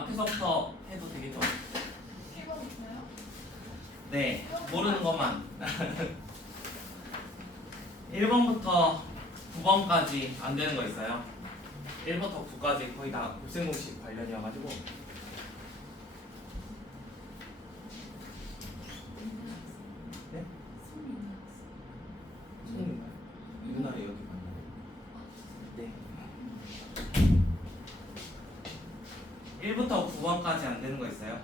앞에서부터 해도 되겠죠? 1번부터요? 네, 모르는 것만. 1번부터 9번까지 안 되는 거 있어요. 1부터 9까지 거의 다 곱셈 공식 관련이어가지고. 네? 손인가요? 누나를 여기 만나요. 네. 1부터 9번까지 안 되는 거 있어요?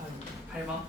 한 8번? 8번.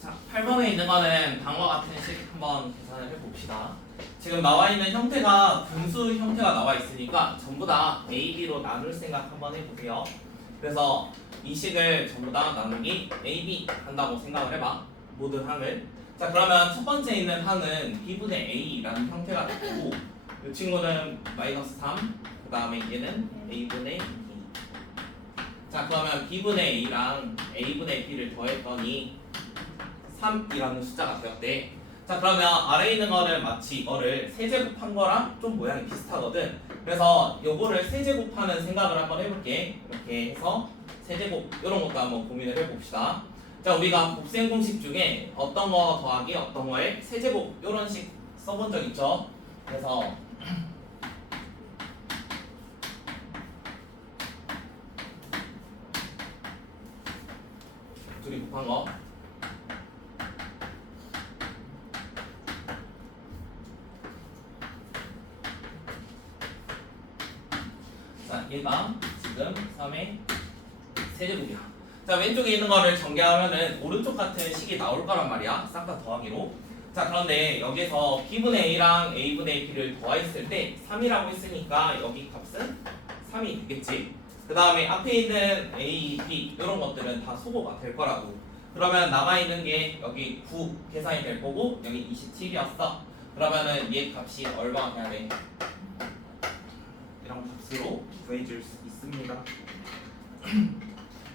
자, 8번에 있는 거는 다음과 같은 식 한번 계산을 해봅시다. 지금 나와 있는 형태가 분수 형태가 나와 있으니까 전부 다 A, B로 나눌 생각 한번 해보세요. 그래서 이 식을 전부 다 나누기 A, B 한다고 생각을 해봐. 모든 항을. 자, 그러면 첫 번째 있는 항은 B분의 A라는 형태가 되고 이 친구는 마이너스 3, 그 다음에 얘는 A분의 2. 자, 그러면 B분의 A랑 A분의 B를 더했더니 3이라는 숫자가 되었대. 자, 그러면 아래에 있는 거를 마치 이거를 세제곱한 거랑 좀 모양이 비슷하거든. 그래서 요거를 세제곱하는 생각을 한번 해볼게. 이렇게 해서 세제곱 이런 것도 한번 고민을 해봅시다. 자, 우리가 곱셈 공식 중에 어떤 거 더하기 어떤 거에 세제곱 이런 식 써본 적 있죠? 그래서 둘이 곱한 거. 자, 얘가 지금 3의 세제곱이야. 자, 왼쪽에 있는 거를 전개하면은 오른쪽 같은 식이 나올 거란 말이야. 싹 다 더하기로. 자, 그런데 여기서 B분의 A랑 A분의 B를 더했을 때 3이라고 했으니까 여기 값은 3이 되겠지. 그 다음에 앞에 있는 A, B 이런 것들은 다 소거가 될 거라고. 그러면 남아있는 게 여기 9 계산이 될 거고 여기 27이었어. 그러면은 얘 값이 얼마가 돼야 돼? 이런 값으로 구해줄 수 있습니다.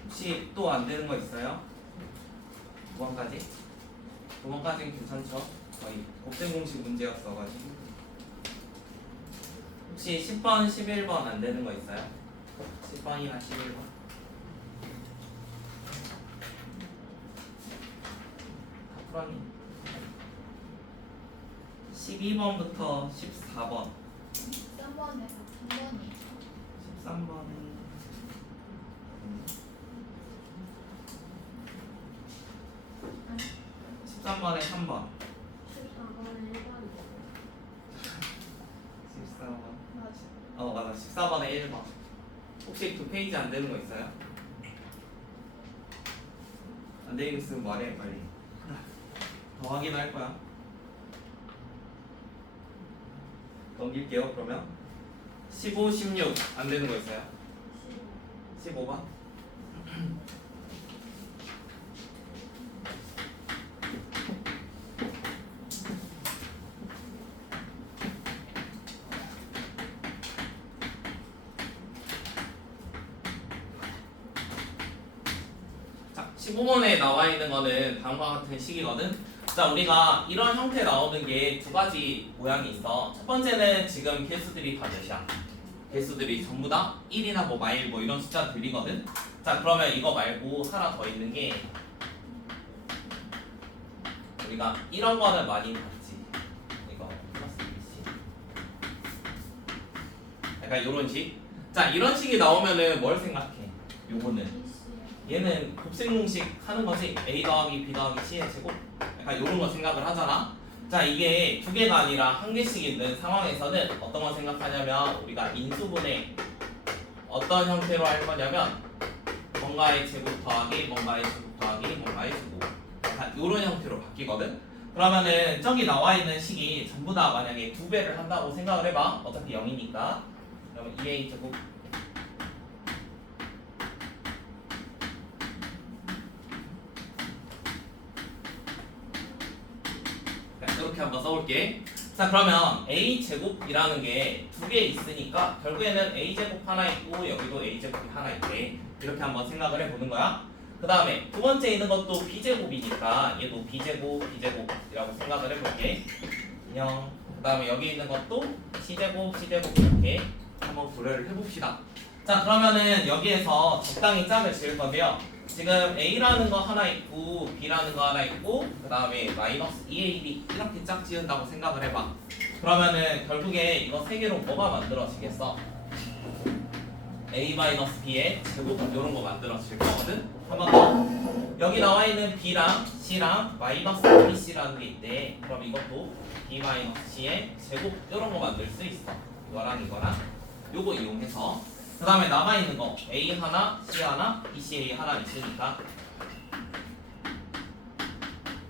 혹시 또 안 되는 거 있어요? 9번까지? 9번까지는 괜찮죠? 거의 곱셈 공식 문제였어가지고. 혹시 10번, 11번 안 되는 거 있어요? 10번이나 11번? 다 풀었니? 12번부터 14번. 3번에서 3번이 13번은 13번에 3번 14번에 1번 14번 맞아 14번에 1번 혹시 두 페이지 안 되는 거 있어요? 안 되는 거 있으면 말해 빨리 더 확인할 거야 넘길게요 그러면 15, 16 안 되는 거 있어요? 15번 자, 15번에 나와 있는 거는 다음과 같은 식이거든. 자, 우리가 이런 형태 나오는 게 두 가지 모양이 있어. 첫 번째는 지금 개수들이 다 몇이야? 개수들이 전부 다 1이나 뭐 마일 뭐 이런 숫자 들리거든. 자, 그러면 이거 말고 하나 더 있는 게 우리가 이런 거는 많이 봤지. 이거 플러스 1씩. 약간 이런 식. 자, 이런 식이 나오면은 뭘 생각해? 요거는 얘는 곱셈 공식 하는 거지. A 더하기 B 더하기 C의 제곱 약간 이런 거 생각을 하잖아. 자, 이게 두 개가 아니라 한 개씩 있는 상황에서는 어떤 거 생각하냐면 우리가 인수분해 어떤 형태로 할 거냐면 뭔가의 제곱 더하기 뭔가의 제곱 더하기 뭔가의 제곱 약간 이런 형태로 바뀌거든. 그러면은 저기 나와 있는 식이 전부 다 만약에 두 배를 한다고 생각을 해봐. 어차피 0이니까 그러면 2A 제곱 이렇게 한번 써볼게. 자 그러면 a 제곱이라는 게 두 개 있으니까 결국에는 a 제곱 하나 있고 여기도 a 제곱이 하나 있대. 이렇게 한번 생각을 해보는 거야. 그 다음에 두 번째 있는 것도 b 제곱이니까 얘도 b 제곱 이라고 생각을 해볼게. 안녕. 그 다음에 여기 있는 것도 c 제곱 이렇게 한번 고려를 해봅시다. 자 그러면은 여기에서 적당히 짝을 지을 건데요. 지금 a라는 거 하나 있고 b라는 거 하나 있고 그 다음에 마이너스 2ab 이렇게 짝 지은다고 생각을 해봐. 그러면은 결국에 이거 세 개로 뭐가 만들어지겠어? a-b의 제곱 이런 거 만들어질 거거든. 한 번 더. 여기 나와 있는 b랑 c랑 마이너스 bc라는 게 있대. 그럼 이것도 b-c의 제곱 이런 거 만들 수 있어. 이거랑 이거랑 요거 이용해서. 그 다음에 남아있는 거 A 하나, C 하나, BCA 하나 있으니까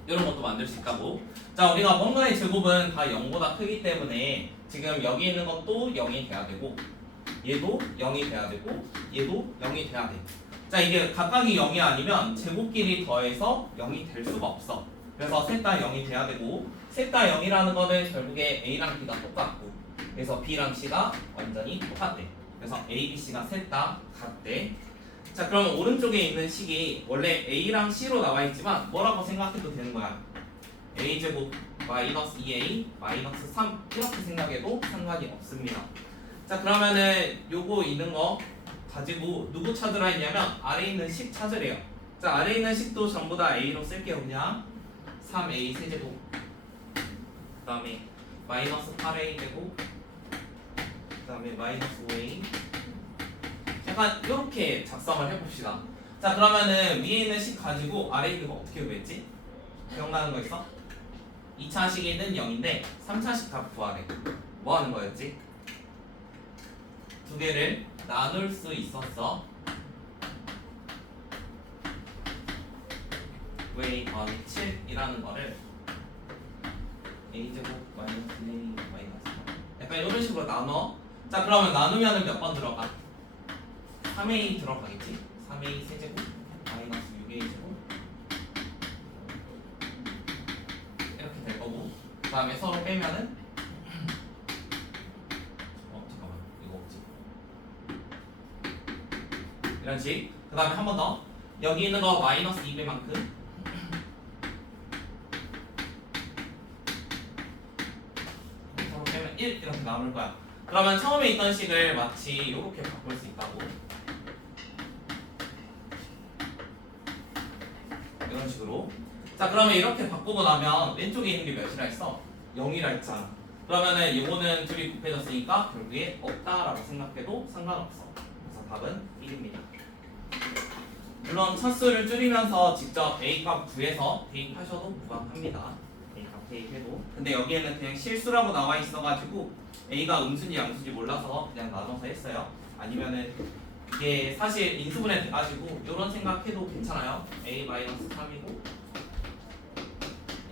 이런 것도 만들 수 있다고. 자 우리가 뭔가의 제곱은 다 0보다 크기 때문에 지금 여기 있는 것도 0이 돼야 되고 얘도 0이 돼야 되고 얘도 0이 돼야 돼. 자 이게 각각이 0이 아니면 제곱끼리 더해서 0이 될 수가 없어. 그래서 셋 다 0이 돼야 되고 셋 다 0이라는 거는 결국에 A랑 B가 똑같고 그래서 B랑 C가 완전히 똑같대. 그래서 A, B, C가 셋 다 같대. 자 그러면 오른쪽에 있는 식이 원래 A랑 C로 나와 있지만 뭐라고 생각해도 되는 거야. A제곱 마이너스 2A 마이너스 3 이렇게 생각해도 상관이 없습니다. 자 그러면은 요거 있는 거 가지고 누구 찾으라 했냐면 아래에 있는 식 찾으래요. 자 아래에 있는 식도 전부 다 A로 쓸게요. 그냥 3A 세제곱 그 다음에 마이너스 8A 제곱 그 다음에 마이너스 5A 약간 이렇게 작성을 해봅시다. 자 그러면은 위에 있는 식 가지고 아래에 있는 거 어떻게 구했지? 기억나는 거 있어? 2차 식에는 0인데 3차 식 값 구하래. 뭐 하는 거였지? 두 개를 나눌 수 있었어. 왜 더하기 7이라는 거를 a제곱 마이너스 a 마이너스 3 약간 이런 식으로 나눠. 자 그러면 나누면은 몇 번 들어가? 3a 들어가겠지? 3a 세제곱 마이너스 6a 제곱 이렇게 될 거고 그 다음에 서로 빼면은 잠깐만 이거 없지 이런 식. 그 다음에 한 번 더 여기 있는 거 마이너스 2배만큼 서로 빼면 1 이렇게 남을 거야. 그러면 처음에 있던 식을 마치 이렇게 바꿀 수 있다고. 이런 식으로. 자 그러면 이렇게 바꾸고 나면 왼쪽에 있는 게 몇이라 했어? 0이라 했잖아. 그러면은 이거는 둘이 곱해졌으니까 결국에 없다라고 생각해도 상관없어. 그래서 답은 1입니다. 물론 차수를 줄이면서 직접 A값 구해서 대입하셔도 무방합니다. A값 대입해도. 근데 여기에는 그냥 실수라고 나와 있어가지고 A가 음수인지 양수인지 몰라서 그냥 나눠서 했어요. 아니면은 이게 사실 인수분해 돼가지고 이런 생각해도 괜찮아요. A-3이고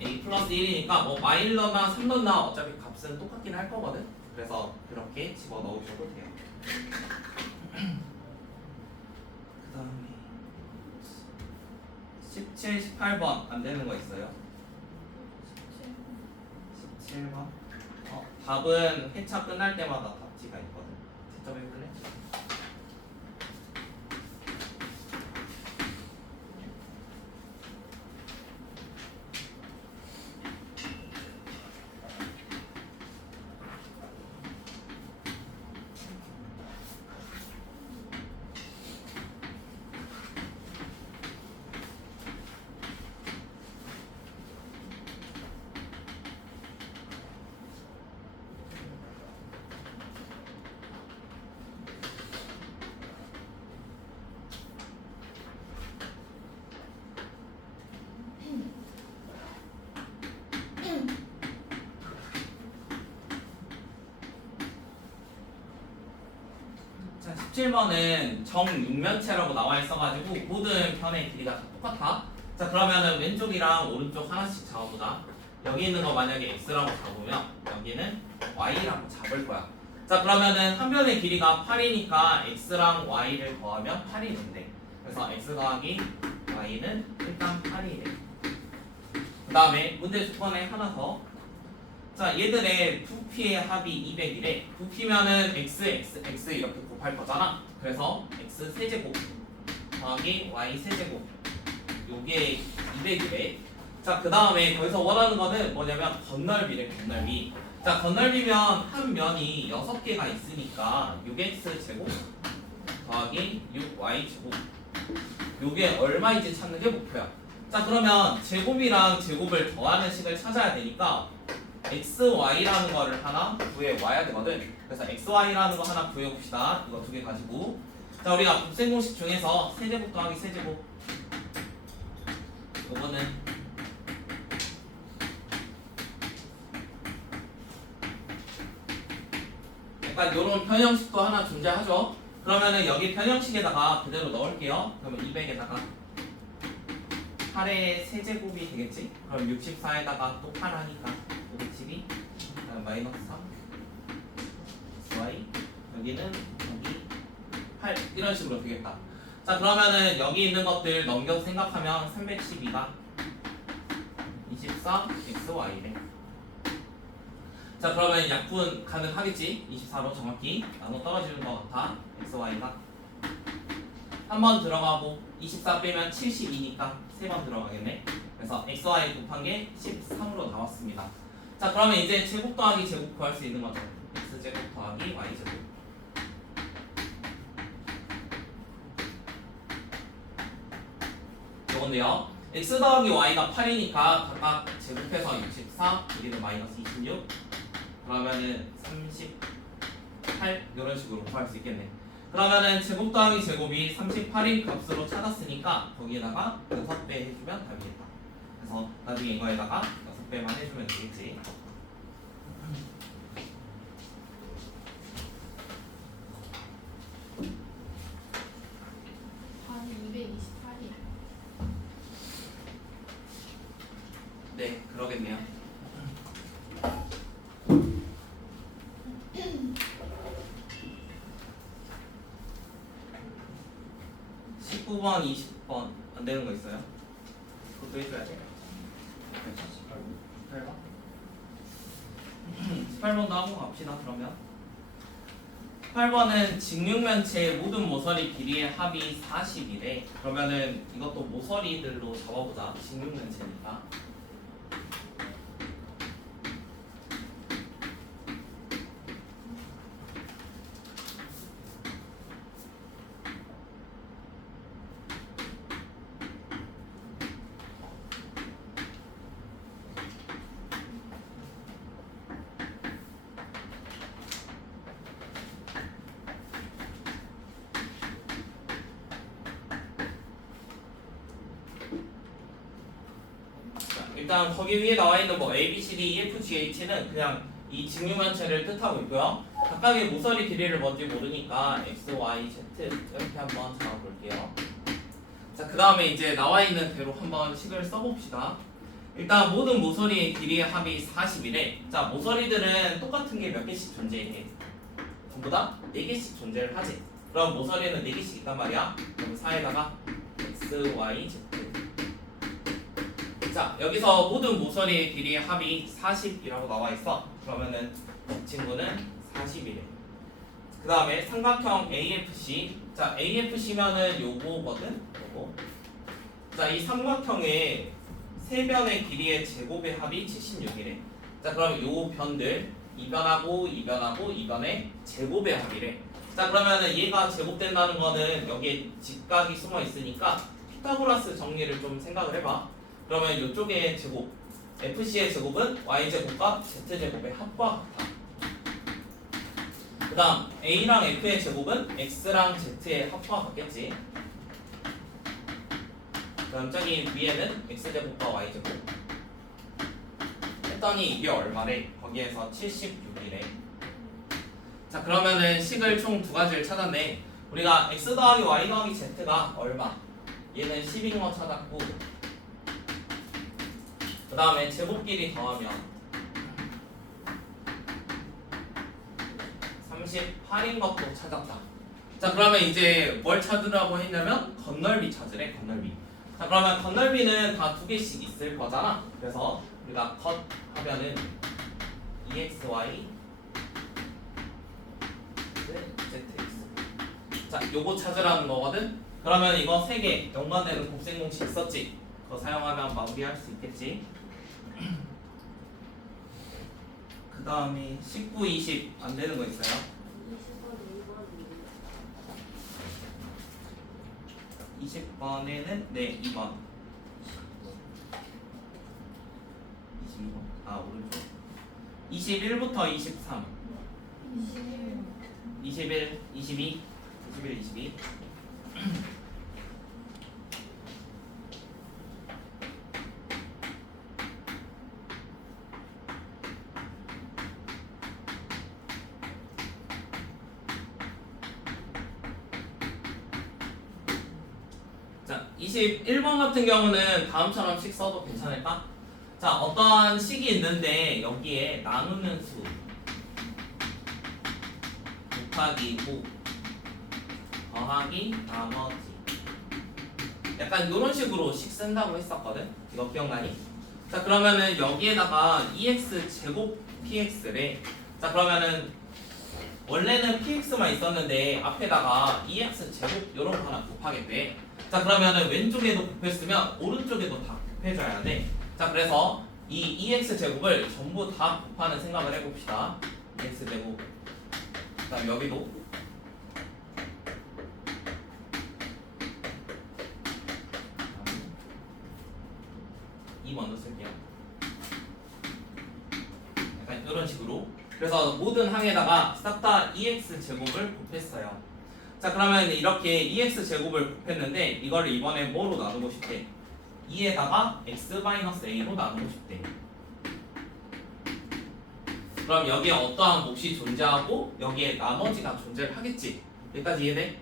A 플러스 1이니까 뭐 마일러나 3넣나 어차피 값은 똑같긴 할 거거든. 그래서 그렇게 집어넣으셔도 돼요. 그 다음에 17, 18번 안 되는 거 있어요? 17번 답은 회차 끝날 때마다 답지가 있거든. 채점해볼래? 자, 17번은 정육면체라고 나와 있어가지고 모든 편의 길이가 다 똑같아. 자 그러면은 왼쪽이랑 오른쪽 하나씩 잡아보자. 여기 있는 거 만약에 x라고 잡으면 여기는 y라고 잡을 거야. 자 그러면은 한 변의 길이가 8이니까 x랑 y를 더하면 8이 된대. 그래서 x 더하기 y는 일단 8이 돼. 그 다음에 문제 조건에 하나 더. 자 얘들의 부피의 합이 200이래. 부피면은 x 이렇게 곱할 거잖아. 그래서 x 세제곱 더하기 y 세제곱 요게 200이래. 자 그 다음에 거기서 원하는 거는 뭐냐면 건널비래. 건널비. 자 건널비면 한 면이 6개가 있으니까 6x 제곱 더하기 6y 제곱 요게 얼마인지 찾는 게 목표야. 자 그러면 제곱이랑 제곱을 더하는 식을 찾아야 되니까 xy라는 거를 하나 구해와야 되거든. 그래서 xy라는 거 하나 구해봅시다. 이거 2개 가지고. 자 우리가 곱셈 공식 중에서 세제곱 더하기 세제곱 요거는 약간 요런 편형식도 하나 존재하죠. 그러면은 여기 편형식에다가 그대로 넣을게요. 그러면 200에다가 8의 세제곱이 되겠지? 그럼 64에다가 또 8 하니까 512 그다음 마이너스 3 y 여기는 여기 8 이런 식으로 되겠다. 자 그러면은 여기 있는 것들 넘겨서 생각하면 312가 24 xy래. 자 그러면 약분 가능하겠지? 24로 정확히 나눠 떨어지는 것 같아. xy가 한 번 들어가고 24 빼면 72니까 3번 들어가겠네. 그래서 xy 곱한 게 13으로 나왔습니다. 자 그러면 이제 제곱 더하기 제곱 구할 수 있는 거죠. x제곱 더하기 y제곱 요건데요. x 더하기 y가 8이니까 각각 제곱해서 64 여기는 마이너스 26 그러면은 38 이런 식으로 구할 수 있겠네. 그러면은 제곱 더하기 제곱이 38인 값으로 찾았으니까 거기에다가 6배 해주면 답이겠다. 그래서 나중에 이거에다가 6배만 해주면 되겠지. 반이 228이야. 네, 그러겠네요. 19번, 20번 안 되는 거 있어요? 그것도 해줘야 돼. 18번? 18번도 하고 갑시다. 그러면 18번은 직육면체 모든 모서리 길이의 합이 40이래. 그러면은 이것도 모서리들로 잡아보자. 직육면체니까. 일단 거기 위에 나와 있는 뭐 A, B, C, D, E, F, G, H는 그냥 이 직육면체를 뜻하고 있고요. 각각의 모서리 길이를 뭔지 모르니까 X, Y, Z 이렇게 한번 잡아볼게요. 자, 그 다음에 이제 나와 있는 대로 한번 식을 써봅시다. 일단 모든 모서리의 길이의 합이 40이래. 자, 모서리들은 똑같은 게 몇 개씩 존재해? 전부 다 4개씩 존재를 하지. 그럼 모서리는 4개씩 있단 말이야. 그럼 4에다가 X, Y, Z. 자 여기서 모든 모서리의 길이의 합이 40이라고 나와 있어. 그러면은 이 친구는 40이래. 그 다음에 삼각형 AFC. 자 AFC면은 요거거든. 요거. 자 이 삼각형의 세 변의 길이의 제곱의 합이 76이래. 자 그럼 요 변들 2변하고 2변하고 2변의 제곱의 합이래. 자 그러면은 얘가 제곱된다는 거는 여기에 직각이 숨어 있으니까 피타고라스 정리를 좀 생각을 해봐. 그러면 이쪽의 제곱 FC의 제곱은 Y제곱과 Z제곱의 합과 같아. 그 다음 A랑 F의 제곱은 X랑 Z의 합과 같겠지. 그럼 저기 위에는 X제곱과 Y제곱 했더니 이게 얼마래? 거기에서 76이래. 자 그러면은 식을 총 2가지를 찾았네. 우리가 X 더하기 Y 더하기 Z가 얼마? 얘는 10인 거 찾았고 그 다음에 제곱끼리 더하면 38인 것도 찾았다. 자 그러면 이제 뭘 찾으라고 했냐면 건널비 찾으래. 건널비. 자 그러면 건널비는 다 2개씩 있을 거잖아. 그래서 우리가 컷 하면은 EXY ZX. 자, 요거 찾으라는 거거든. 그러면 이거 세 개 연관되는 곱셈 공식 있었지? 그거 사용하면 마무리할 수 있겠지. 그 다음에 19, 20 안 되는 거 있어요? 20번에는 네 2번 22번 아 오른쪽 21부터 23 21, 22 21, 22 자, 21번 같은 경우는 다음처럼씩 써도 괜찮을까? 자, 어떠한 식이 있는데 여기에 나누는 수 곱하기 5 더하기 나머지 약간 이런 식으로 식 쓴다고 했었거든? 이거 기억나니? 자, 그러면은 여기에다가 EX 제곱 PX래. 자, 그러면은 원래는 PX만 있었는데 앞에다가 EX 제곱 이런 거 하나 곱하겠대. 자, 그러면은 왼쪽에도 곱했으면 오른쪽에도 다 곱해줘야 돼. 자, 그래서 이 EX 제곱을 전부 다 곱하는 생각을 해봅시다. EX 제곱. 그 다음 여기도 2 먼저 쓸게요. 약간 이런 식으로. 그래서 모든 항에다가 싹 다 EX 제곱을 곱했어요. 자, 그러면 이렇게 EX 제곱을 곱했는데 이거를 이번에 뭐로 나누고 싶대? 2에다가 x-a로 나누고 싶대. 그럼 여기에 어떠한 몫이 존재하고 여기에 나머지가 존재를 하겠지. 여기까지 이해돼?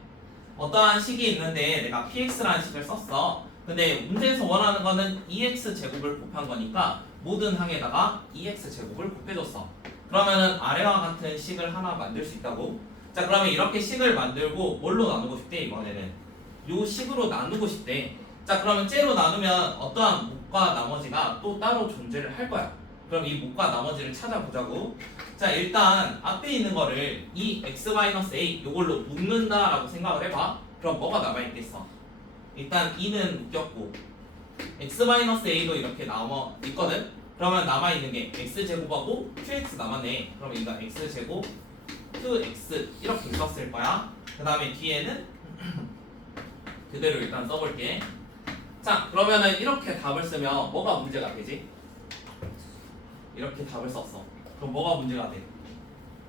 어떠한 식이 있는데 내가 px라는 식을 썼어. 근데 문제에서 원하는 거는 EX 제곱을 곱한 거니까 모든 항에다가 EX 제곱을 곱해줬어. 그러면은 아래와 같은 식을 하나 만들 수 있다고. 자, 그러면 이렇게 식을 만들고 뭘로 나누고 싶대? 이번에는 요 식으로 나누고 싶대. 자, 그러면 째로 나누면 어떠한 몫과 나머지가 또 따로 존재를 할 거야. 그럼 이 몫과 나머지를 찾아보자고. 자, 일단 앞에 있는 거를 이 x-a 요걸로 묶는다라고 생각을 해봐. 그럼 뭐가 남아있겠어? 일단 2는 묶였고 x-a도 이렇게 남아 있거든. 그러면 남아있는 게 x제곱하고 qx 남았네. 그럼 이거 x제곱 2x 이렇게 썼을 거야. 그 다음에 뒤에는 그대로 일단 써볼게. 자, 그러면은 이렇게 답을 쓰면 뭐가 문제가 되지? 이렇게 답을 썼어. 그럼 뭐가 문제가 돼?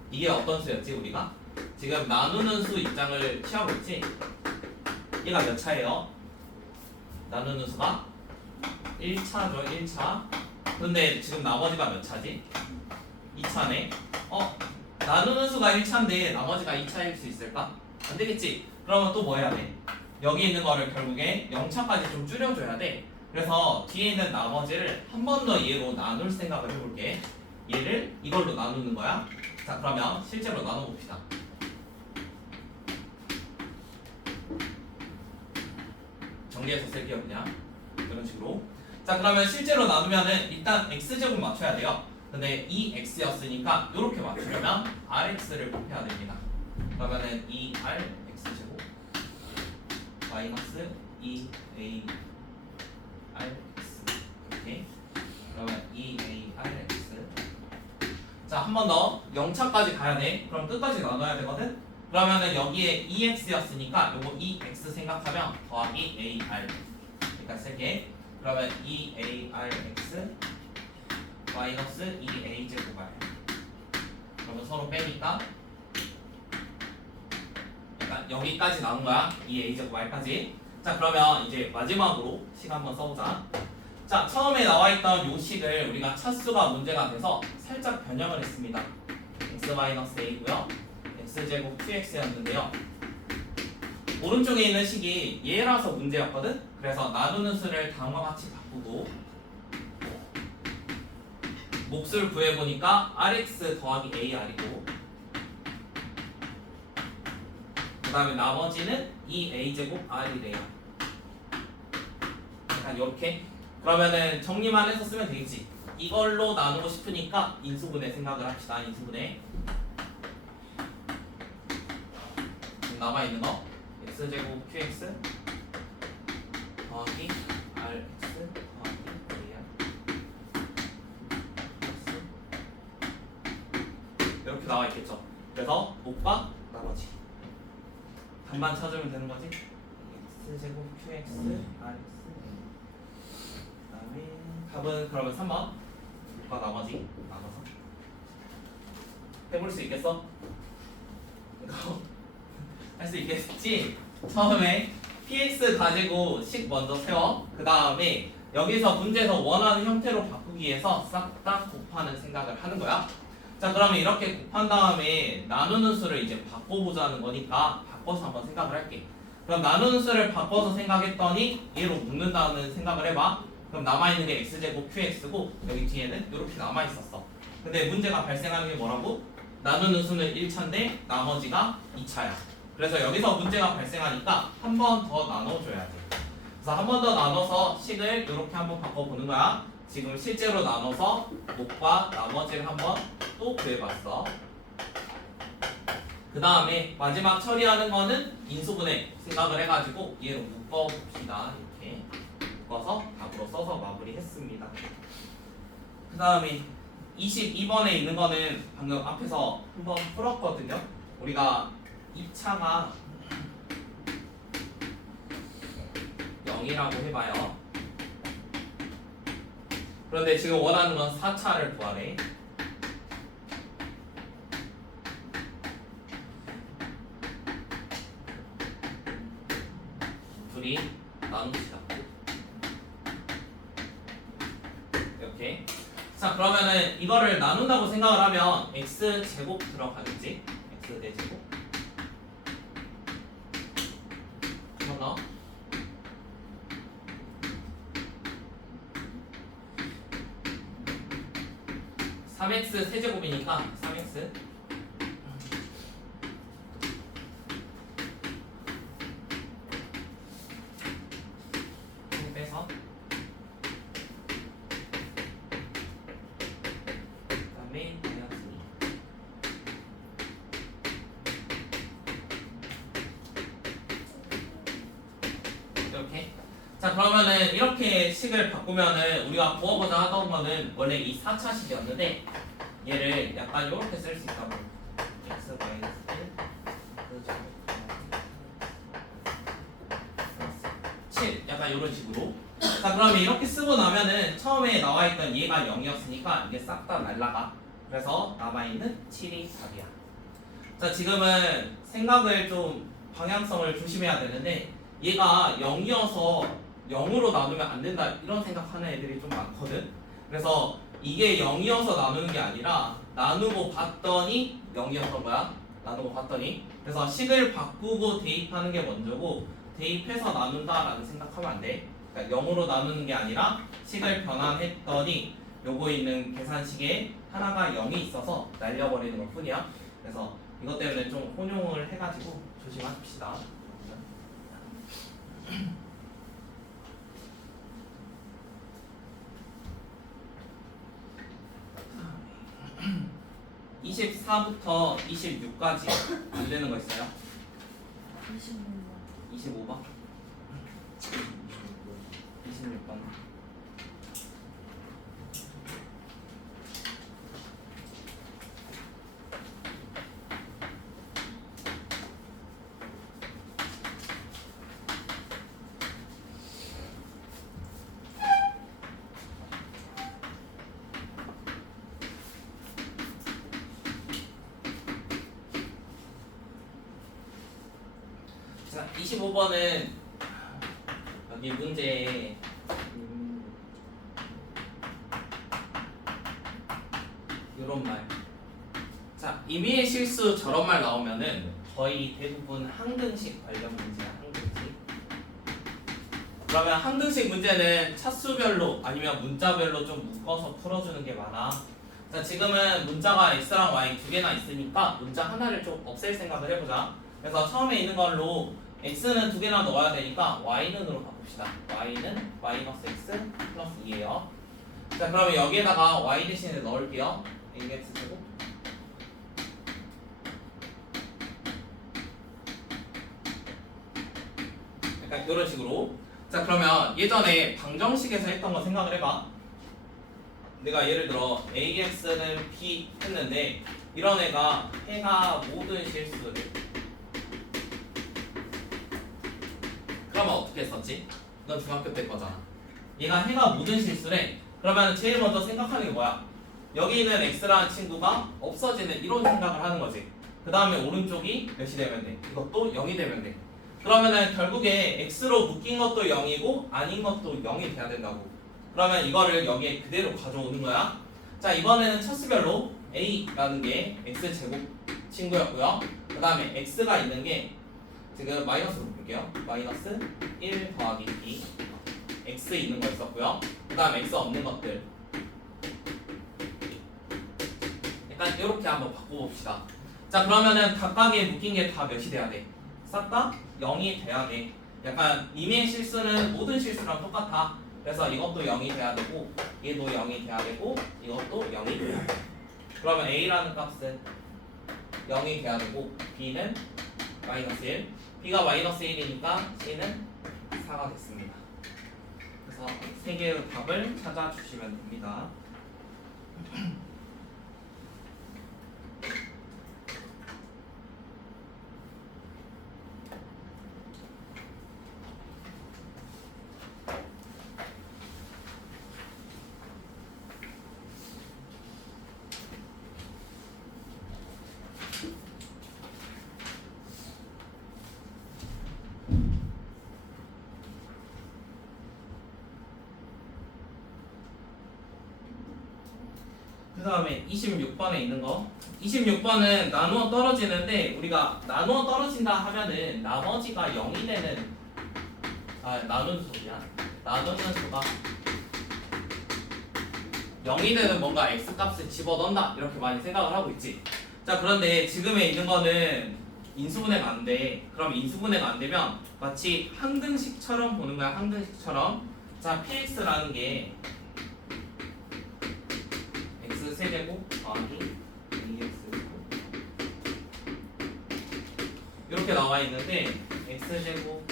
이게 어떤 수였지 우리가? 지금 나누는 수 입장을 취하고 있지? 얘가 몇 차예요? 나누는 수가 1차죠 1차. 근데 지금 나머지가 몇 차지? 2차네. 나누는 수가 1차인데 나머지가 2차일 수 있을까? 안 되겠지? 그러면 또 뭐 해야 돼? 여기 있는 거를 결국에 0차까지 좀 줄여줘야 돼. 그래서 뒤에 있는 나머지를 한 번 더 얘로 나눌 생각을 해볼게. 얘를 이걸로 나누는 거야. 자, 그러면 실제로 나눠봅시다. 정리해서 쓸게요 그냥 이런 식으로. 자, 그러면 실제로 나누면은 일단 x제곱 맞춰야 돼요. 근데 2x였으니까 이렇게 맞추려면 rx를 곱해야 됩니다. 그러면은 2r x제곱 마이너스 2a rx 이렇게. 그러면 2arx. 자, 한 번 더 0차까지 가야 돼. 그럼 끝까지 나눠야 되거든. 그러면은 여기에 2x였으니까 요거 2x 생각하면 더하기 ar. 그러니까 쓸게. 그러면 2arx 마이너스 2a 제곱 r. 그러면 서로 빼니까 약간 여기까지 나온 거야. 2a 제곱 r까지. 자, 그러면 이제 마지막으로 식 한번 써보자. 자, 처음에 나와있던 요 식을 우리가 차수가 문제가 돼서 살짝 변형을 했습니다. x-a고요. x제곱 qx였는데요. 오른쪽에 있는 식이 얘라서 문제였거든. 그래서 나누는 수를 다음과 같이 바꾸고 몫을 구해보니까 rx 더하기 ar이고 그 다음에 나머지는 2a제곱 r이래요. 약간 이렇게. 그러면은 정리만 해서 쓰면 되겠지. 이걸로 나누고 싶으니까 인수분해 생각을 합시다. 인수분해. 남아있는 거 x제곱 qx 더하기 rx 더하기 ar 이렇게 나와 있겠죠. 그래서 목과 나머지 반반 찾으면 되는 거지. x제곱 qx rx 그다음에 답은 그러면 3번 목과 나머지 나눠서 해볼 수 있겠어? 이거 할 수 있겠지? 처음에 px 가지고 식 먼저 세워. 그 다음에 여기서 문제에서 원하는 형태로 바꾸기 위해서 싹 다 곱하는 생각을 하는 거야. 자, 그러면 이렇게 곱한 다음에 나누는 수를 이제 바꿔보자는 거니까 바꿔서 한번 생각을 할게. 그럼 나누는 수를 바꿔서 생각했더니 얘로 묶는다는 생각을 해봐. 그럼 남아있는 게 x제곱 qx고 여기 뒤에는 이렇게 남아있었어. 근데 문제가 발생하는 게 뭐라고? 나누는 수는 1차인데 나머지가 2차야. 그래서 여기서 문제가 발생하니까 한 번 더 나눠줘야 돼. 그래서 한 번 더 나눠서 식을 이렇게 한번 바꿔보는 거야. 지금 실제로 나눠서 목과 나머지를 한번 또 구해봤어. 그 다음에 마지막 처리하는 거는 인수분해 생각을 해가지고 얘로 묶어봅시다. 이렇게 묶어서 답으로 써서 마무리했습니다. 그 다음에 22번에 있는 거는 방금 앞에서 한번 풀었거든요. 우리가 2차가 0이라고 해봐요. 그런데 지금 원하는 건 4차를 구하래. 둘이 나눕시다. 이렇게. 자, 그러면은 이거를 나눈다고 생각을 하면 x제곱 들어가겠지? x대제곱. 한 번 더. 3x 세제곱이니까 3x 빼서 그다음에 마이너스 2 이렇게. 자, 그러면은 이렇게 식을 바꾸면은 우리가 구하고자 하던 거는 원래 이 4차식이었는데 얘를 약간 이렇게 쓸 수 있다고. x 마이너스 7 약간 이런 식으로. 자, 그러면 이렇게 쓰고 나면은 처음에 나와 있던 얘가 0이었으니까 이게 싹 다 날라가. 그래서 남아있는 7이 답이야. 자, 지금은 생각을 좀 방향성을 조심해야 되는데 얘가 0이어서 0으로 나누면 안 된다 이런 생각하는 애들이 좀 많거든. 그래서 이게 0이어서 나누는 게 아니라 나누고 봤더니 0이었던 거야. 나누고 봤더니. 그래서 식을 바꾸고 대입하는 게 먼저고 대입해서 나눈다라는 생각하면 안 돼. 그러니까 0으로 나누는 게 아니라 식을 변환했더니 요거 있는 계산식에 하나가 0이 있어서 날려버리는 것 뿐이야. 그래서 이것 때문에 좀 혼용을 해가지고 조심합시다. 24부터 26까지 안 되는 거 있어요? 25번? 26번. 자, 25번은 여기 문제에 이런 말. 자, 임의의 실수 저런 말 나오면은 거의 대부분 항등식 관련 문제야. 항등식. 그러면 항등식 문제는 차수별로 아니면 문자별로 좀 묶어서 풀어주는 게 많아. 자, 지금은 문자가 x랑 y 두 개나 있으니까 문자 하나를 좀 없앨 생각을 해보자. 그래서 처음에 있는 걸로 x는 두 개나 넣어야 되니까 y는으로 바꿉시다. y는 마이너스 x 플러스 2예요. 자 그러면 여기에다가 y 대신에 넣을게요. ax 제곱. 약간 이런 식으로. 자 그러면 예전에 방정식에서 했던 거 생각을 해봐. 내가 예를 들어 ax는 b 했는데 이런 애가 모든 실수를, 그러면 어떻게 했었지? 넌 중학교 때 거잖아. 얘가 모든 실수래. 그러면 제일 먼저 생각하는 게 뭐야? 여기 있는 x라는 친구가 없어지는 이런 생각을 하는 거지. 그 다음에 오른쪽이 몇이 되면 돼? 이것도 0이 되면 돼. 그러면은 결국에 x로 묶인 것도 0이고 아닌 것도 0이 돼야 된다고. 그러면 이거를 여기에 그대로 가져오는 거야. 자 이번에는 첫 수별로 a라는 게 x제곱 친구였고요. 그 다음에 x가 있는 게 지금 마이너스로 볼게요. 마이너스 1 더하기 b x 있는 거 있었고요. 그 다음에 x 없는 것들 약간 이렇게 한번 바꿔봅시다. 자 그러면은 각각에 묶인 게 다 몇이 돼야 돼? 싹 다 0이 돼야 돼. 약간 이미의 실수는 모든 실수랑 똑같아. 그래서 이것도 0이 돼야 되고 얘도 0이 돼야 되고 이것도 0이 돼야 돼. 그러면 a라는 값은 0이 돼야 되고 b는 마이너스 1, b가 마이너스 1이니까 c는 4가 됐습니다. 그래서 세 개의 답을 찾아주시면 됩니다. 그 다음에 26번에 있는 거. 26번은 나누어 떨어지는데 우리가 나누어 떨어진다 하면은 나머지가 0이 되는, 나누는 수야. 나누는 수가 0이 되는 뭔가 x값을 집어넣는다 이렇게 많이 생각을 하고 있지. 자 그런데 지금에 있는 거는 인수분해가 안 돼. 그럼 인수분해가 안 되면 마치 항등식처럼 보는 거야. 항등식처럼. 자 px라는 게 x 세제곱 더하기 ax 이렇게 나와 있는데 x제곱,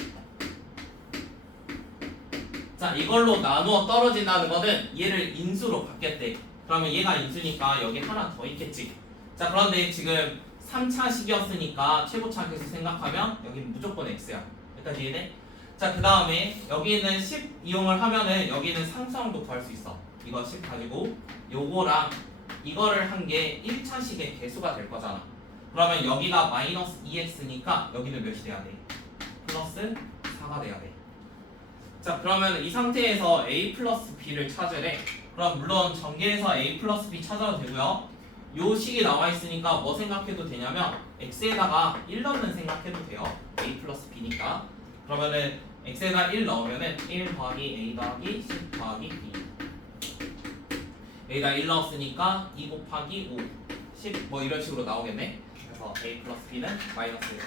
자 이걸로 나누어 떨어진다는 거는 얘를 인수로 바뀌었대. 그러면 얘가 인수니까 여기 하나 더 있겠지. 자 그런데 지금 3차식이었으니까 최고차항에서 생각하면 여기는 무조건 x야. 일단 이해돼? 자 그 다음에 여기는 10 이용을 하면은 여기는 상수항도 구할 수 있어. 이거 10 가지고 요거랑 이거를 한 게 1차식의 개수가 될 거잖아. 그러면 여기가 마이너스 2x니까 여기는 몇이 돼야 돼? 플러스 4가 돼야 돼. 자 그러면 이 상태에서 a 플러스 b를 찾으래. 그럼 물론 전개해서 a 플러스 b 찾아도 되고요. 요 식이 나와 있으니까 뭐 생각해도 되냐면 x에다가 1 넣는 생각해도 돼요. a 플러스 b니까. 그러면은 x에다 1 넣으면은 1 더하기 a 더하기 10 더하기 b, 여기다 1 넣었으니까 2 곱하기 5, 10 뭐 이런 식으로 나오겠네. 그래서 a 플러스 b는 마이너스 1.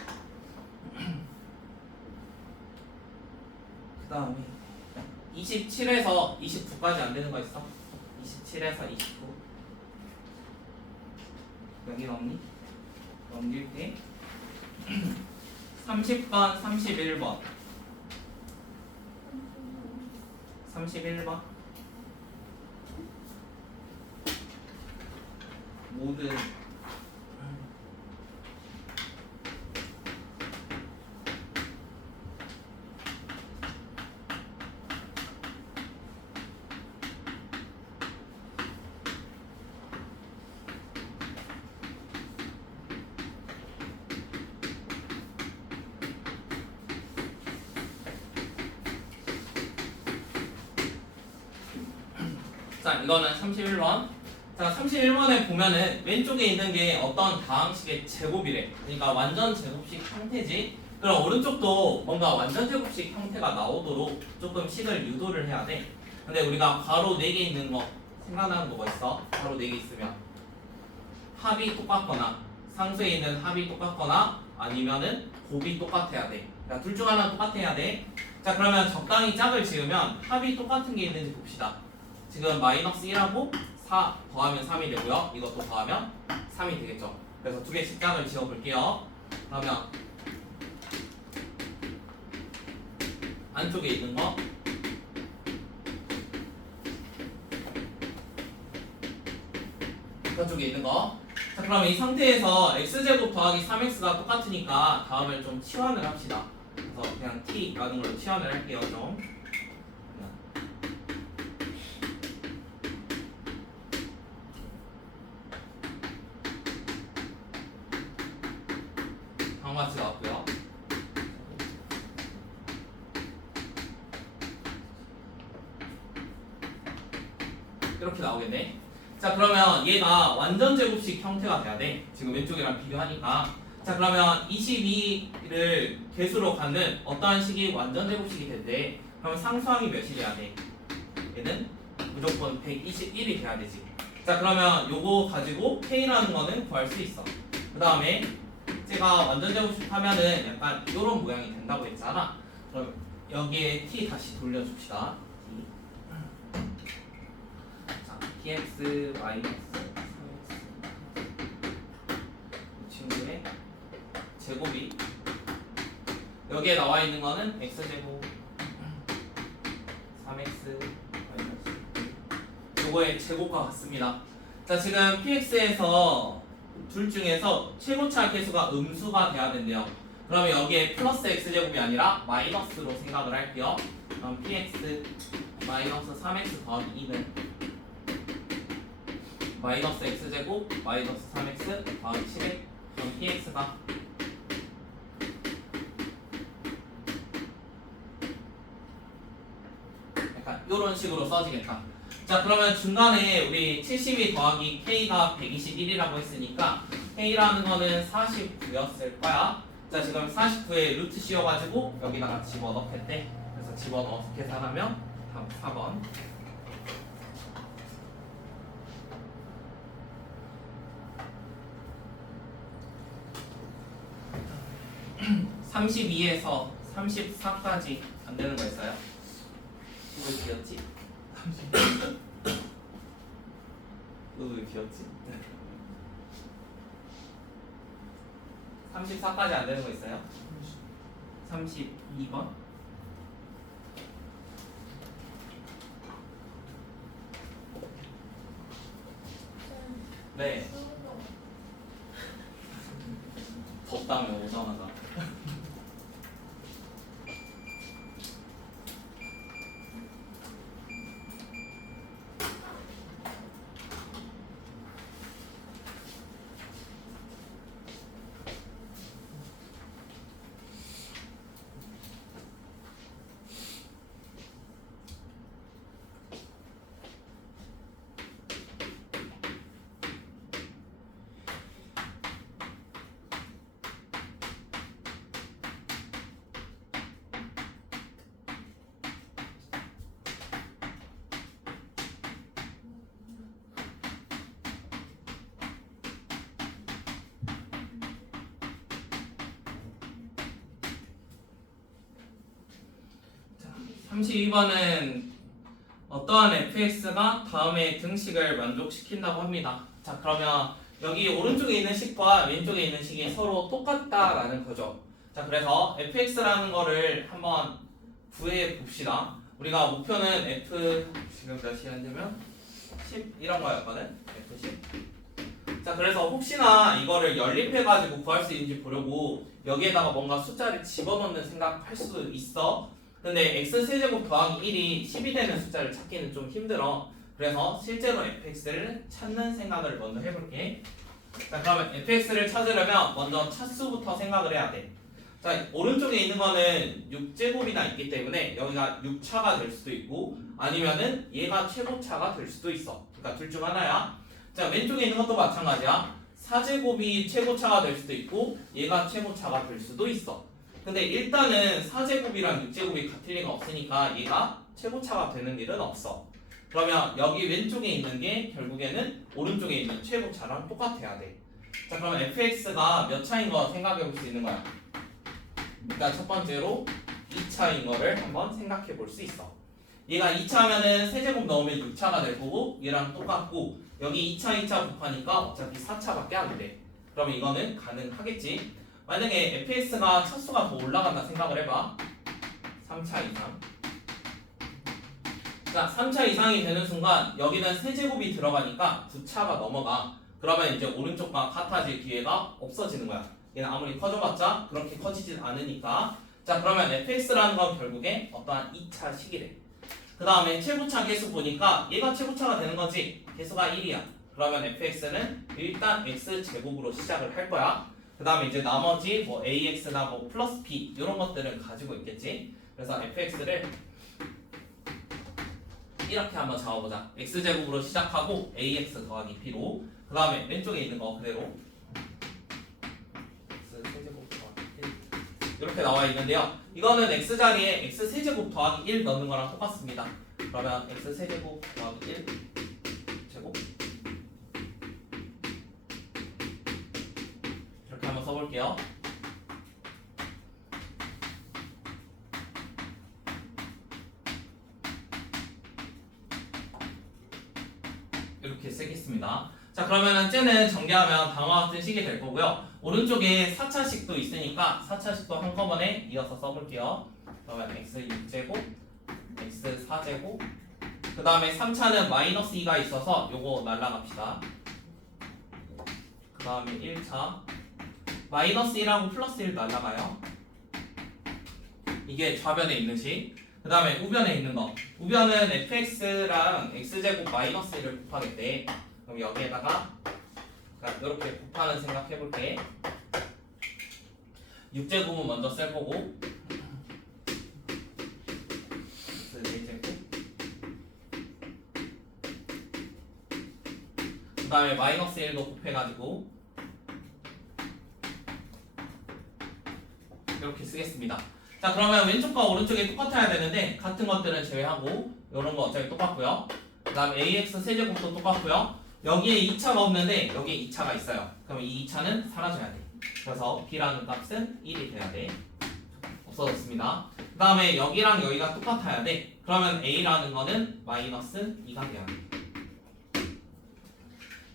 그 다음에 27에서 29까지 안 되는 거 있어? 27에서 29 여기 넘니? 넘길게. 30번, 31번 31번 모든 자 이거는 31번. 자 31번에 보면은 왼쪽에 있는 게 어떤 다항식의 제곱이래. 그러니까 완전 제곱식 형태지. 그럼 오른쪽도 뭔가 완전 제곱식 형태가 나오도록 조금 식을 유도를 해야 돼. 근데 우리가 괄호 4개 있는 거 생각나는 거 뭐 있어? 괄호 4개 있으면 합이 똑같거나 상수에 있는 합이 똑같거나 아니면은 곱이 똑같아야 돼. 그러니까 둘 중 하나 똑같아야 돼. 자 그러면 적당히 짝을 지으면 합이 똑같은 게 있는지 봅시다. 지금 마이너스 1하고 4 더하면 3이 되고요. 이것도 더하면 3이 되겠죠. 그래서 두 개 직각을 지어볼게요. 그러면 안쪽에 있는 거 바깥쪽에 있는 거. 자, 그러면 이 상태에서 x제곱 더하기 3x가 똑같으니까 다음을 좀 치환을 합시다. 그래서 그냥 t라는 걸로 치환을 할게요. 좀 방마치 나왔고요. 이렇게 나오겠네. 자, 그러면 얘가 완전 제곱식 형태가 돼야 돼. 지금 왼쪽이랑 비교하니까. 자, 그러면 22를 개수로 갖는 어떠한 식이 완전 제곱식이 된대. 그러면 상수항이 몇이 돼야 돼? 얘는 무조건 121이 돼야 되지. 자, 그러면 요거 가지고 k라는 거는 구할 수 있어. 그 다음에 제가 완전 제곱식 하면은 약간 이런 모양이 된다고 했잖아. 그럼 여기에 t 다시 돌려줍시다. px 마이너스 3x 이 친구의 제곱이 여기에 나와 있는 거는 x제곱 3x 마이너스 요거의 제곱과 같습니다. 자, 지금 px에서 둘 중에서 최고차 계수가 음수가 돼야 된대요. 그러면 여기에 플러스 x제곱이 아니라 마이너스로 생각을 할게요. 그럼 px 마이너스 3x 더하기 2는 마이너스 x제곱 마이너스 3x 더하기 7에 그럼 px가 약간 이런 식으로 써지겠다. 자, 그러면 중간에 우리 72 더하기 k가 121이라고 했으니까 k라는 거는 49였을 거야. 자, 지금 49에 루트 씌워가지고 여기다가 집어넣겠대. 그래서 집어넣어서 계산하면 다음 4번 32에서 34까지 안 되는 거 있어요? 이거 왜 비었지? 이거 왜 비었지? 34까지 안 되는 거 있어요? 32번? 네. 덥다며 오자마자. 자, 32번은 어떠한 fx가 다음의 등식을 만족시킨다고 합니다. 자, 그러면 여기 오른쪽에 있는 식과 왼쪽에 있는 식이 서로 똑같다라는 거죠. 자, 그래서 fx라는 거를 한번 구해 봅시다. 우리가 목표는 f 지금 몇 시간이면 10 이런 거였거든. f10. 자, 그래서 혹시나 이거를 연립해가지고 구할 수 있는지 보려고 여기에다가 뭔가 숫자를 집어넣는 생각할 수도 있어. 근데 x세제곱 더하기 1이 10이 되는 숫자를 찾기는 좀 힘들어. 그래서 실제로 fx를 찾는 생각을 먼저 해볼게. 자, 그러면 fx를 찾으려면 먼저 차수부터 생각을 해야 돼. 자, 오른쪽에 있는 거는 6제곱이나 있기 때문에 여기가 6차가 될 수도 있고 아니면은 얘가 최고차가 될 수도 있어. 그러니까 둘 중 하나야. 자, 왼쪽에 있는 것도 마찬가지야. 4제곱이 최고차가 될 수도 있고 얘가 최고차가 될 수도 있어. 근데 일단은 4제곱이랑 6제곱이 같을 리가 없으니까 얘가 최고차가 되는 일은 없어. 그러면 여기 왼쪽에 있는 게 결국에는 오른쪽에 있는 최고차랑 똑같아야 돼. 자, 그러면 fx가 몇 차인 거 생각해 볼 수 있는 거야. 일단 첫 번째로 2차인 거를 한번 생각해 볼 수 있어. 얘가 2차 하면은 세제곱 넣으면 6차가 될 거고 얘랑 똑같고 여기 2차 곱하니까 어차피 4차밖에 안 돼. 그러면 이거는 가능하겠지. 만약에 fx가 차수가 더 올라간다 생각을 해봐. 3차 이상. 자, 3차 이상이 되는 순간 여기는 세제곱이 들어가니까 9차가 넘어가. 그러면 이제 오른쪽과 같아질 기회가 없어지는 거야. 얘는 아무리 커져봤자 그렇게 커지진 않으니까. 자, 그러면 fx라는 건 결국에 어떠한 2차식이래. 그 다음에 최고차 계수 보니까 얘가 최고차가 되는 거지. 계수가 1이야. 그러면 fx는 일단 x제곱으로 시작을 할 거야. 그 다음에 이제 나머지 뭐 ax나 뭐 플러스 b 이런 것들은 가지고 있겠지. 그래서 fx를 이렇게 한번 잡아보자. x제곱으로 시작하고 ax 더하기 b로. 그 다음에 왼쪽에 있는 거 그대로 x세제곱 더하기 1 이렇게 나와 있는데요. 이거는 x자리에 x세제곱 더하기 1 넣는 거랑 똑같습니다. 그러면 x세제곱 더하기 1 제곱 이렇게 한번 써볼게요. 이렇게 쓰겠습니다. 자, 그러면은 쟤는 전개하면 다음과 같은 식이 될 거고요. 오른쪽에 4차식도 있으니까 4차식도 한꺼번에 이어서 써볼게요. 그러면 x 6제곱, x 4제곱, 그 다음에 3차는 마이너스 2가 있어서 요거 날라갑시다. 그 다음에 1차 마이너스 1하고 플러스 1 날라가요. 이게 좌변에 있는 식. 그 다음에 우변에 있는 거. 우변은 fx랑 x제곱 마이너스 1을 곱하겠대. 그럼 여기에다가 이렇게 곱하는 생각 해볼게. 6제곱은 먼저 쓸 거고 x 4제곱 그 다음에 마이너스 1도 곱해가지고 이렇게 쓰겠습니다. 자, 그러면 왼쪽과 오른쪽이 똑같아야 되는데 같은 것들은 제외하고 이런 거 어차피 똑같고요. 그 다음에 ax 세제곱도 똑같고요. 여기에 2차가 없는데 여기에 2차가 있어요. 그럼 이 2차는 사라져야 돼. 그래서 b라는 값은 1이 돼야 돼. 없어졌습니다. 그 다음에 여기랑 여기가 똑같아야 돼. 그러면 a라는 거는 마이너스 2가 돼야 돼.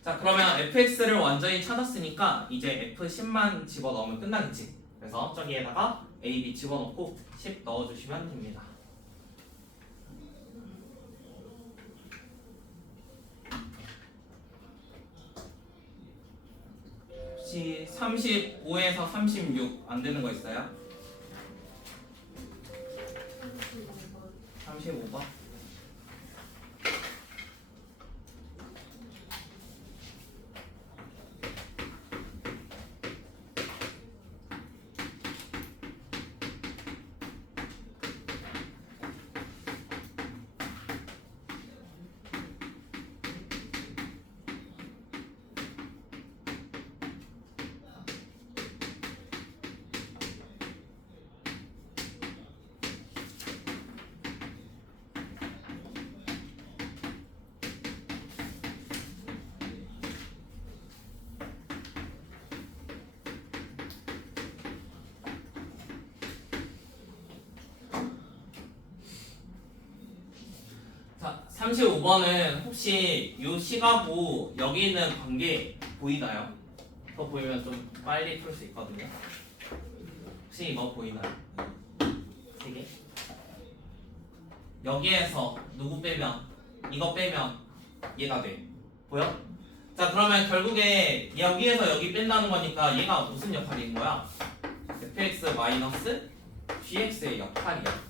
자, 그러면 fx를 완전히 찾았으니까 이제 f10만 집어넣으면 끝나겠지. 그래서 저기에다가 a, b 집어넣고 10 넣어주시면 됩니다. 혹시 35에서 36 안 되는 거 있어요? 35번? 자, 35번은 혹시 이 식하고 여기 있는 관계 보이나요? 그거 보이면 좀 빨리 풀 수 있거든요. 혹시 이거 보이나요? 3개? 여기에서 누구 빼면 이거 빼면 얘가 돼. 보여? 자, 그러면 결국에 여기에서 여기 뺀다는 거니까 얘가 무슨 역할인 거야? fx-gx의 역할이야.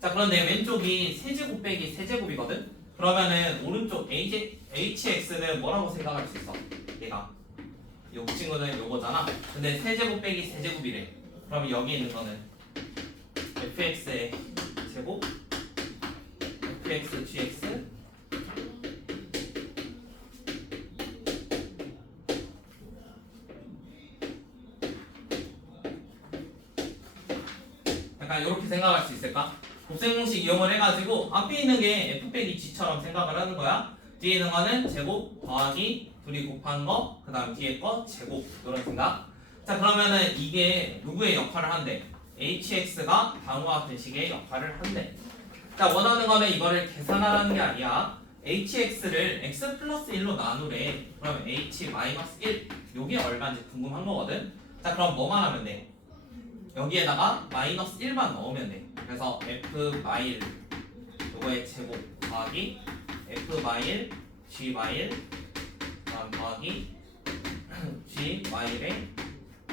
자, 그런데 왼쪽이 세제곱 빼기 세제곱이거든? 그러면은 오른쪽 hx는 뭐라고 생각할 수 있어? 얘가 요 친구는 요거잖아. 근데 세제곱 빼기 세제곱이래. 그러면 여기 있는 거는 fx의 제곱 fx gx 약간 이렇게 생각할 수 있을까? 곱셈 공식 이용을 해가지고 앞에 있는 게 f 빼기 g처럼 생각을 하는 거야. 뒤에 있는 거는 제곱 더하기 둘이 곱한 거, 그 다음 뒤에 거 제곱 이런 생각. 자, 그러면은 이게 누구의 역할을 한대? hx가 다음과 같은 식의 역할을 한대. 자, 자, 원하는 거는 이거를 계산하라는 게 아니야. hx를 x 플러스 1로 나누래. 그러면 h 마이너스 1 요게 얼마인지 궁금한 거거든. 자, 그럼 뭐만 하면 돼? 여기에다가 마이너스 1만 넣으면 돼. 그래서 f 마일 요거의 제곱 더하기 f 마일 g 마일 더하기 g 마일의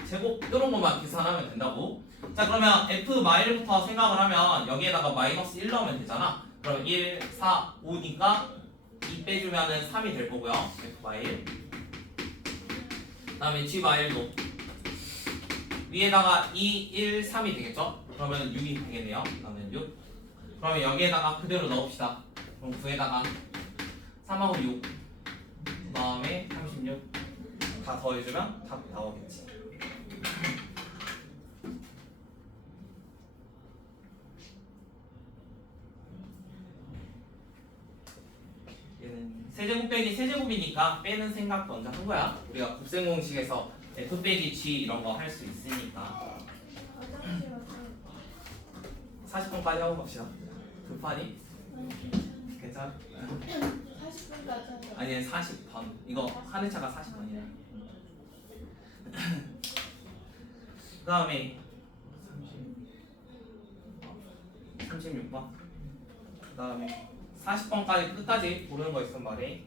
제곱 이런 것만 계산하면 된다고. 자, 그러면 f 마일부터 생각을 하면 여기에다가 마이너스 1 넣으면 되잖아. 그럼 1, 4, 5니까 2 빼주면은 3이 될 거고요. f 마일. 그다음에 g 마일도 위에다가 2, 1, 3이 되겠죠? 그러면 6이 되겠네요. 그러면 6. 그러면 여기에다가 그대로 넣읍시다. 그럼 9에다가 3하고 6. 그 다음에 36. 다 더해주면 답 나오겠지. 얘는 세제곱 빼기 세제곱이니까 빼는 생각 먼저 한 거야. 우리가 곱셈 공식에서 f 빼기 g 이런 거 할 수 있으니까. 40분까지 하고 갑시다. 급하니? 괜찮아? 40분까지 하자. 아니 40번. 이거 하는 차가 40번이야. 그 다음에 36번. 그 다음에 40번까지 끝까지 고르는 거 있으면 말해.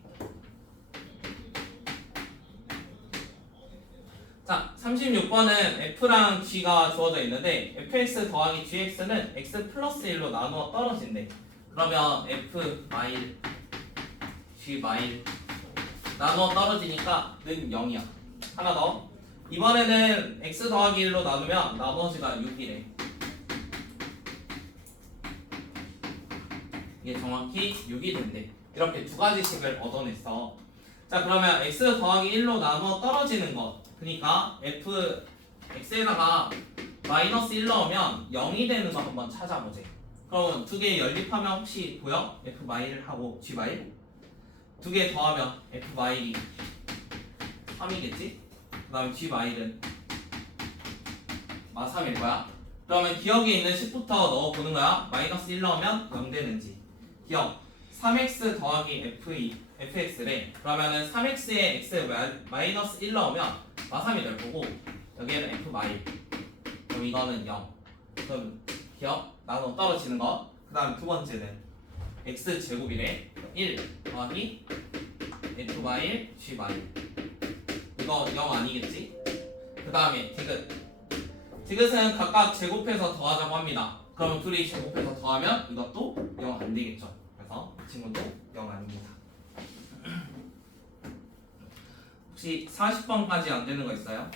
자, 36번은 f랑 g가 주어져 있는데 fx 더하기 gx는 x 플러스 1로 나누어 떨어진대. 그러면 f 마일 g 마일 나누어 떨어지니까 는 0이야. 하나 더. 이번에는 x 더하기 1로 나누면 나머지가 6이래. 이게 정확히 6이 된대. 이렇게 두 가지씩을 얻어냈어. 자, 그러면 x 더하기 1로 나누어 떨어지는 것. 그러니까 x에다가 마이너스 1 넣으면 0이 되는 거 한번 찾아보지. 그러면 두 개 연립하면 혹시 보여? f 마일하고 g 마일? 두 개 더하면 f 마일이 3이겠지? 그 다음에 g 마일은 마 3일 거야. 그러면 기억에 있는 10부터 넣어보는 거야. 마이너스 1 넣으면 0 되는지. 기억 3x 더하기 fx래. 그러면은 3x에 x 마이너스 1 넣으면 마3이 될 거고 여기에는 f 마일. 그럼 이거는 0. 그럼 기억 나눠 떨어지는 거. 그 다음 두 번째는 x 제곱이래. 1 더하기 f 마일 g 마일. 이거 0 아니겠지? 그 다음에 디귿. 디귿은 각각 제곱해서 더하자고 합니다. 그럼 둘이 제곱해서 더하면 이것도 0 안 되겠죠. 그래서 이 친구도 0 아닙니다. 혹시 40번까지 안 되는 거 있어요?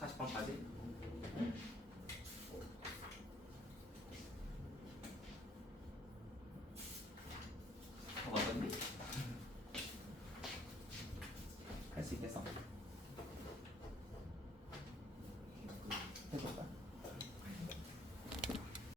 40번까지?